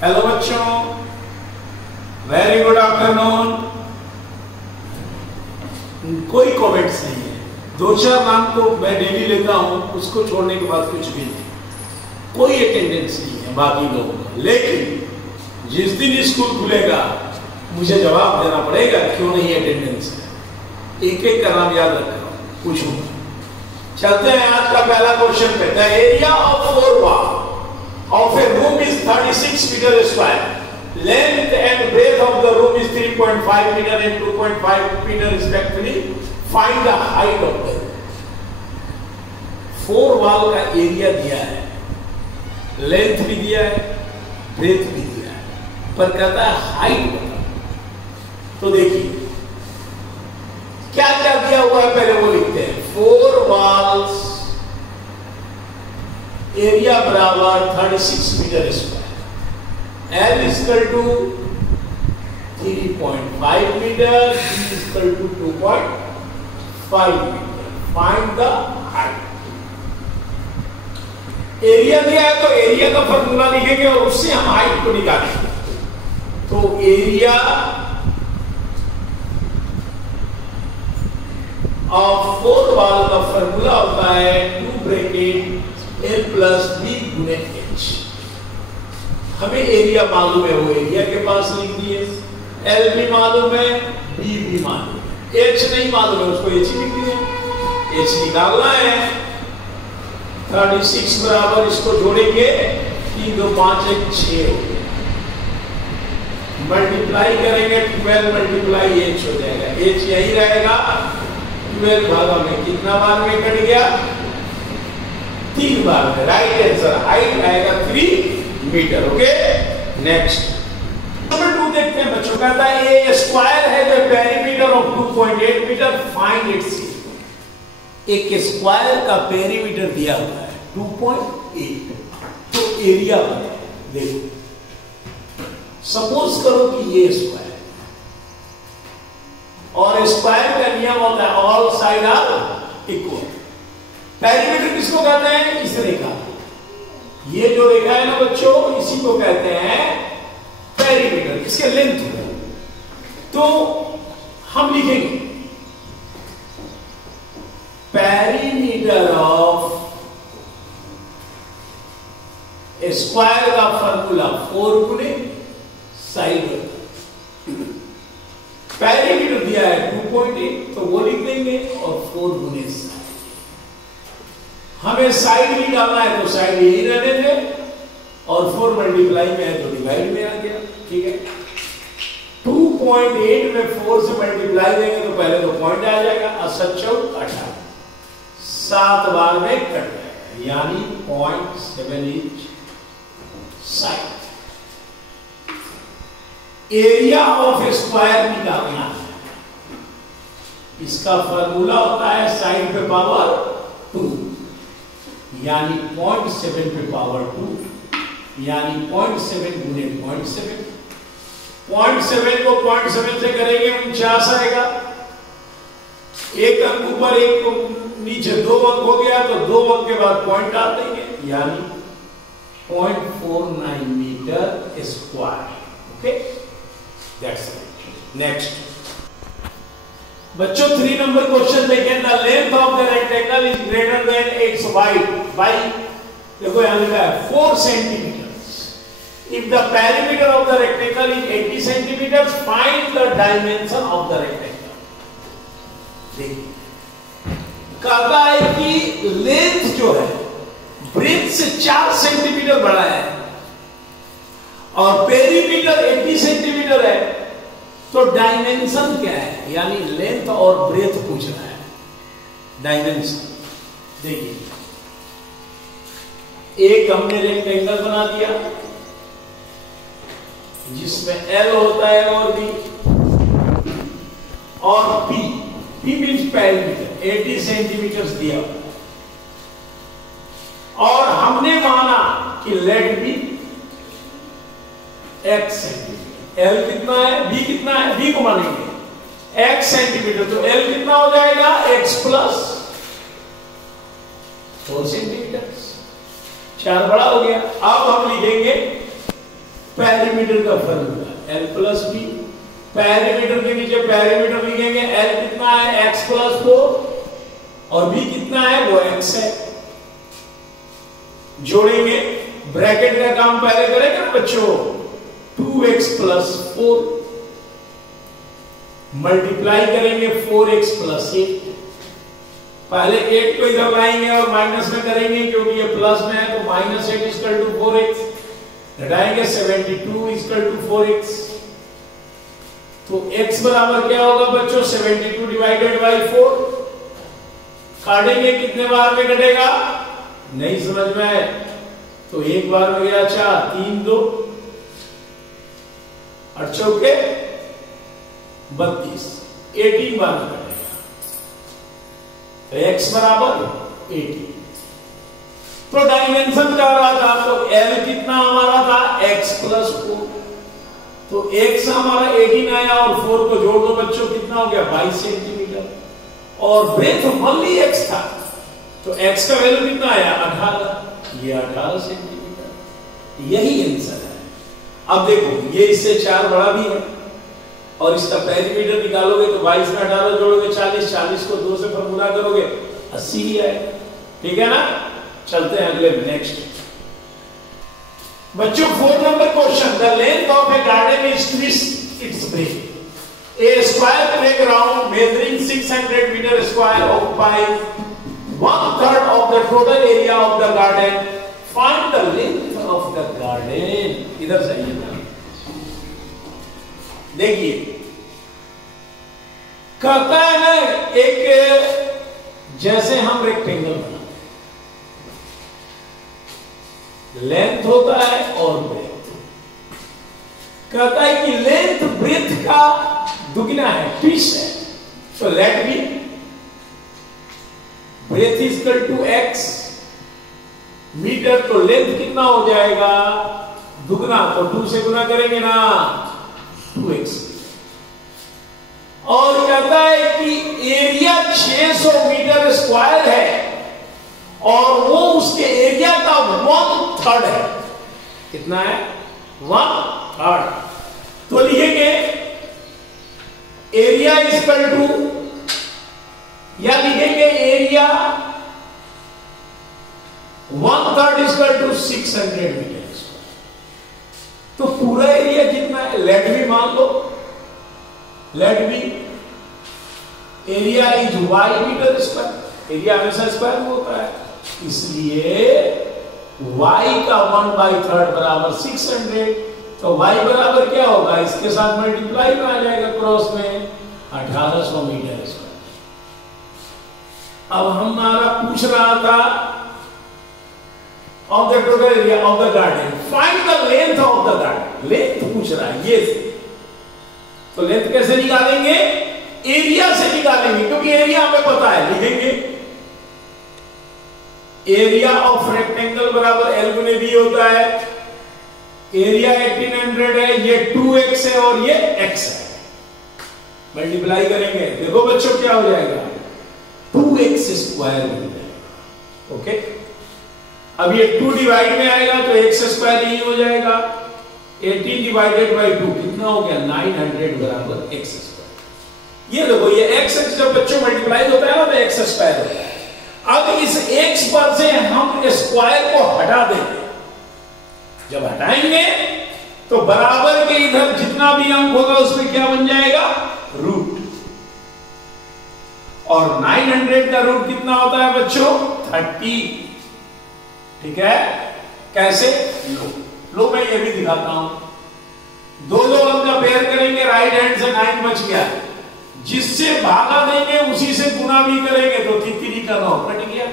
Hello बच्चों, very good afternoon. कोई comments नहीं है, दो चार नाम को मैं डेली लेता हूं, उसको छोड़ने के बाद कुछ भी नहीं, कोई अटेंडेंस नहीं है बाकी लोगों का। लेकिन जिस दिन स्कूल खुलेगा मुझे जवाब देना पड़ेगा क्यों नहीं अटेंडेंस है। एक एक का नाम याद रखा, पूछूंगा। चलते हैं, आज का पहला क्वेश्चन पे। The area of four wall of a room is 36 meter square. Length and breadth of the room is 3.5 meter and 2.5 meter respectively. Find the height of the room. Four wall का area दिया है, length भी दिया है, breath भी दिया है, पर कहता है हाइट बता। तो देखिए क्या क्या दिया हुआ है, पहले वो लिखते हैं। फोर वॉल्स एरिया बराबर 36 metre square, L equal to 3.5 metre, D equal to 2.5 metre. Find the height. Area दिया है तो एरिया का फॉर्मूला लिखेंगे और उससे हम हाइट को निकालेंगे। तो एरिया ऑफ फोर वॉल का फॉर्मूला होता है 2 ब्रैकेट L प्लस बी गुने H। हमें एरिया मालूम है, वो एरिया के पास लिख दिए। L भी मालूम है, B भी मालूम है, H नहीं मालूम है, उसको H लिख दिए। H निकालना है। 36 बराबर, इसको जोड़ेंगे 3 2 5 1 6 हो गया। मल्टीप्लाई करेंगे 12 मल्टीप्लाई H हो जाएगा। H यही रहेगा। 12 भागा में कितना बार में कट गया? 3 बार में। राइट आंसर हाइट आएगा 3 मीटर। ओके, नेक्स्ट नंबर 2 देखते हैं बच्चों। कहता है ए स्क्वायर है जो perimeter of 2.8 metre, find its. एक स्क्वायर का पेरीमीटर दिया हुआ है 2.8, तो एरिया बताओ। देखो, सपोज करो कि ये स्क्वायर, और स्क्वायर का नियम होता है all side are equal. Perimeter किसको कहते हैं? इस रेखा, ये जो रेखा है ना बच्चों, इसी को कहते हैं पेरीमीटर। इसके लेंथ होगा, तो हम लिखेंगे पेरीमीटर ऑफ स्क्वायर का फॉर्मूला 4 गुने साइड। पेरीमीटर दिया है 2.8, तो वो लिख देंगे, और 4 गुने साइड। हमें साइड भी डालना है तो साइड यही रहने देंगे, और 4 मल्टीप्लाई में है तो डिवाइड में आ गया। ठीक है, 2.8 में 4 से मल्टीप्लाई देंगे तो पहले तो पॉइंट आ जाएगा, 18 7 बार में कट जाएगा, यानी 0.7 inch side. Area of square निकालना है। इसका फॉर्मूला होता है साइड पे पावर 2, यानी 0.7 पे पावर 2, यानी 0.7 गुने 0.7। 0.7 को 0.7 से करेंगे 49 आएगा। एक अंक ऊपर एक नीचे 2 अंक हो गया, तो 2 अंक के बाद पॉइंट डाल देंगे, यानी 0.49 metre square. Okay, that's it. Next बच्चों 3 नंबर क्वेश्चन देखें। The length of the rectangle is greater than its wide by, देखो यहां लिखा है 4 centimetre. If the perimeter of the rectangle is 80 centimetre, find the dimension of the rectangle. देखिए, कहता है कि लेंथ जो है ब्रेथ से 4 सेंटीमीटर बड़ा है, और पेरीमीटर 80 सेंटीमीटर है, तो डायमेंशन क्या है? यानी लेंथ और ब्रेथ पूछ रहा है। डायमेंशन देखिए, एक हमने रेक्टेंगल बना दिया जिसमें L होता है और B, और P मीन्स पेरीमीटर 80 सेंटीमीटर दिया, और हमने माना कि let B x centimetre. L कितना है, B कितना है, B को मानेंगे x सेंटीमीटर, तो L कितना हो जाएगा? x plus 4 centimetre. 4 बड़ा हो गया। अब हम लिखेंगे पेरीमीटर का formula L plus B, perimeter के नीचे पेरीमीटर लिखेंगे, L कितना है x प्लस 4 और b कितना है वो x है, जोड़ेंगे, ब्रैकेट का काम पहले करेंगे ना बच्चों, 2x प्लस 4 मल्टीप्लाई करेंगे 4x प्लस 8, पहले 8 को इधर लाएंगे और माइनस में करेंगे क्योंकि ये प्लस में है, तो -8 इक्वल टू 4x, घटाएंगे 72 इक्वल टू 4x, तो x बराबर क्या होगा बच्चों 72 डिवाइडेड बाई 4, काटेंगे कितने बार में कटेगा, नहीं समझ में आए तो एक बार में गया 4, 3 2 8 चौके 32, 18 बार में कटेगा, तो x बराबर 18। तो डायमेंशन क्या रहा था, तो L कितना हमारा था x प्लस 4, तो x हमारा 18 आया और 4 को जोड़ दो बच्चों, कितना हो गया 22 सेंटीमीटर, और ब्रेथ ओनली x था, तो x का वैल्यू कितना आया 18, ये 18 सेंटीमीटर, यही आंसर है। अब देखो ये इससे 4 बड़ा भी है और इसका पेरीमीटर निकालोगे तो 22 में 18 जोड़ोगे 40, 40 को 2 से फॉर्मूला करोगे 80 ही आएगा, ठीक है ना। चलते हैं अगले नेक्स्ट बच्चों, 4 number question, the length of a garden is its breadth, a square playground measuring 600 metre square occupies 1/3 of the total area of the garden, find the length of the garden. इधर से देखिए कहता है ना, एक जैसे हम रेक्टेंगल बनाते, लेंथ होता है और ब्रेथ, कहता है कि लेंथ ब्रेथ का दुगना है, 20 है, तो let be breadth is equal to x metre, तो लेंथ कितना हो जाएगा दुगना, तो 2 से गुना करेंगे ना 2x, और कहता है कि एरिया 600 मीटर स्क्वायर है और वो उसके एरिया का 1/3 है, कितना है 1/3, तो लिखेंगे एरिया इक्वल टू, या लिखेंगे एरिया 1/3 इक्वल टू 600 मीटर, तो पूरा एरिया कितना है, लेट बी मान लो, let b area is y metre square, area हमेशा स्क्वायर में होता है, इसलिए y का 1/3 बराबर 600, तो y बराबर क्या होगा, इसके साथ मल्टीप्लाई में आ जाएगा क्रॉस में 1800 मीटर स्क्वायर। अब हमारा पूछ रहा था of the total area of the garden, find the length of the garden, length पूछ रहा है ये, तो लेंथ कैसे निकालेंगे, एरिया से निकालेंगे, क्योंकि एरिया हमें पता है, लिखेंगे एरिया ऑफ रेक्टेंगल बराबर L गुने B होता है, एरिया 1800 है, ये 2x है और ये x है, मल्टीप्लाई करेंगे, देखो बच्चों क्या हो जाएगा 2x स्क्वायर मिल जाएगा, ओके। अब ये 2 डिवाइड में आएगा तो x स्क्वायर यही हो जाएगा, 18 डिवाइडेड बाई 2 कितना हो गया 900 बराबर x स्क्वायर। ये देखो ये x जब बच्चों मल्टीप्लाई होता है ना तो x स्क्वायर होता है। अब इस x पर से हम स्क्वायर को हटा देंगे, जब हटाएंगे तो बराबर के इधर जितना भी अंक होगा उसमें क्या बन जाएगा रूट, और 900 का रूट कितना होता है बच्चों 30, ठीक है। कैसे, लो मैं ये भी दिखाता हूं, दो अंक का पेयर करेंगे, राइट हैंड से 9 बच गया, जिससे भागा देंगे उसी से गुना भी करेंगे तो 3 का 9 कट गया।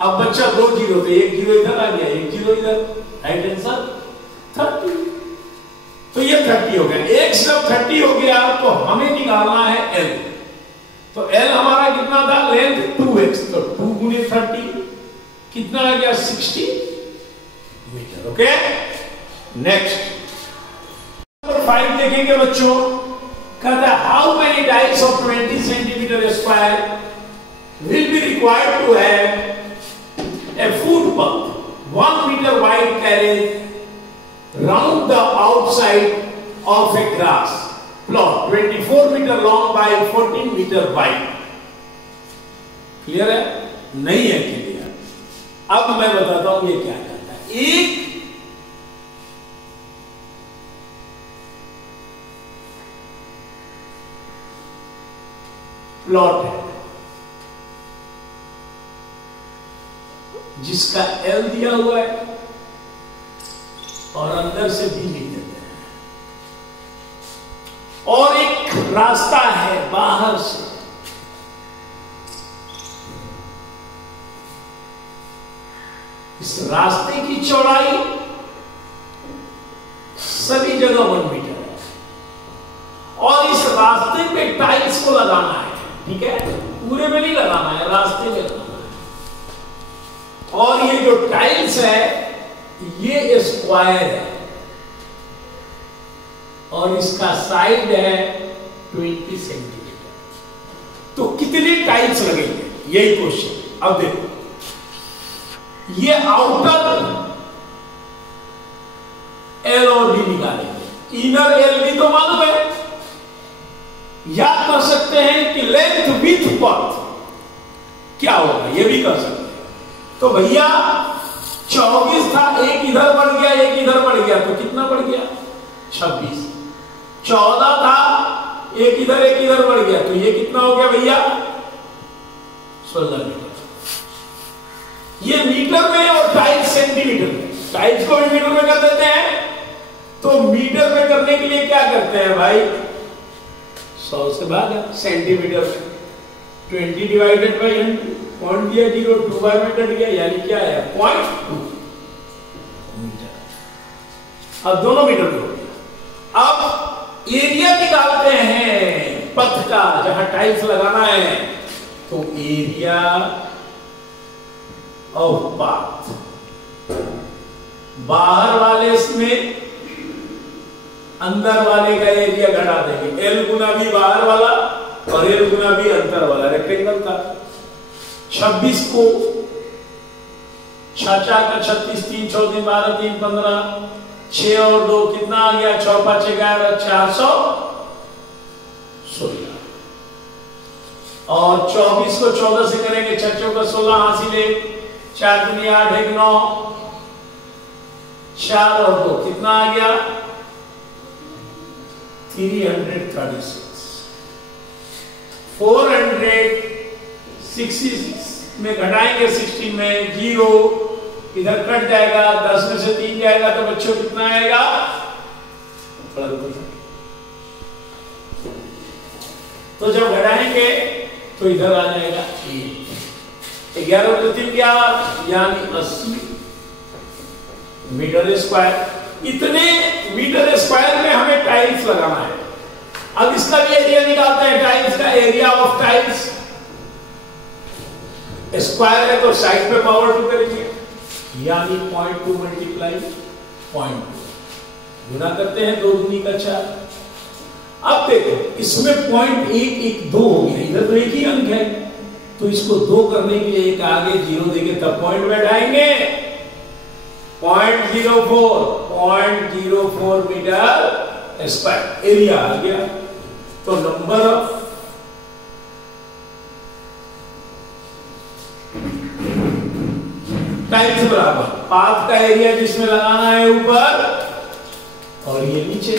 अब बच्चा 2 जीरो, तो 1 जीरो इधर आ गया, 1 जीरो इधर, राइट आंसर 30, तो ये 30 हो गया। x जब 30 हो गया तो हमें निकालना है l, तो l हमारा कितना था लेंथ 2x, तो 2 गुने 30 कितना आ गया 60 मीटर, ओके। नेक्स्ट नंबर 5 देखेंगे बच्चों, कहता है how many types of 20 centimetre square will be required to have a food pump 1 metre wide carriage outside of a grass plot 24 metre long by 14 metre wide. Clear है? नहीं है clear? अब मैं बताता हूं ये क्या करता है। एक प्लॉट है जिसका एल दिया हुआ है और अंदर से बी लिख देते हैं, और एक रास्ता है बाहर से, इस रास्ते की चौड़ाई सभी जगह 1 मीटर है, और इस रास्ते पे टाइल्स को लगाना है। ठीक है? पूरे में नहीं लगाना है, रास्ते में लगाना है। और ये जो टाइल्स है ये स्क्वायर है और इसका साइड है 20 सेंटीमीटर। तो कितने टाइल्स लगेंगे, यही क्वेश्चन। अब देखो, ये आउटर एल और डी निकालेंगे, इनर एल भी तो मालूम है। याद कर सकते हैं कि लेंथ विथ पर क्या होगा, ये भी कर सकते हैं। तो भैया 24 था, एक इधर बढ़ गया एक इधर बढ़ गया, तो कितना बढ़ गया? 26। 14 था, एक इधर बढ़ गया, तो ये कितना हो गया भैया? 16 मीटर। ये मीटर में और टाइल्स सेंटीमीटर में, टाइल्स को भी मीटर में कर देते हैं। तो मीटर में करने के लिए क्या करते हैं भाई? 100 से भागा, सेंटीमीटर में 20 डिवाइडेड बाई 100, पॉइंट दिया 0, 2 बार में कट गया, यानी क्या है? 0.2 मीटर। अब दोनों मीटर में हो गया। अब एरिया निकालते हैं पथ का, जहां टाइल्स लगाना है। तो एरिया ऑफ पाथ, बाहर वाले इसमें अंदर वाले का एरिया घटा देंगे, एल गुना भी बाहर वाला और एल गुना भी अंदर वाला। रेक्टेंगल था, 26 को 6 4 का 36, 3 6 3 12 3 15, 6 और 2 कितना आ गया? 6 5 11, 416। और 24 को 14 से करेंगे, 6 6 का 16 हासिल है, 4 3 8 1 9, 4 और 2 कितना आ गया? 336। 466 में घटाएंगे 16 में 0, इधर कट जाएगा, 10 में से 3 जाएगा, तो बच्चों कितना आएगा? तो जब घटाएंगे तो इधर आ जाएगा 11 में 3 क्या, यानी 80 मीटर स्क्वायर। इतने मीटर स्क्वायर में हमें टाइल्स लगाना है। अब इसका भी एरिया निकालते हैं, टाइल्स का एरिया ऑफ टाइल्स। स्क्वायर है तो साइड पे पावर 2 करेंगे, यानी 0.2 मल्टीप्लाई 0.2, गुना करते हैं 2 दूनी का 4। अब देखो, इसमें 0.112 हो गया, इधर तो एक ही अंक है, तो इसको 2 करने के लिए एक आगे 0 देंगे, तब पॉइंट बैठाएंगे। 0.04 मीटर स्क्वायर एरिया आ गया। तो नंबर ऑफ टाइल्स बराबर पाथ का एरिया जिसमें लगाना है ऊपर, और ये नीचे।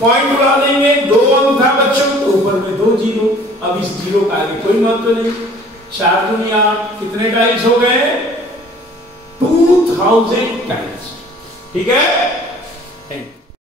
पॉइंट उड़ा देंगे, 2 अंक था बच्चों, तो ऊपर में 2 0। अब इस 0 का आगे कोई महत्व नहीं। 4 दूनी 8, कितने टाइल्स हो गए? 2000 टाइल्स। ठीक है?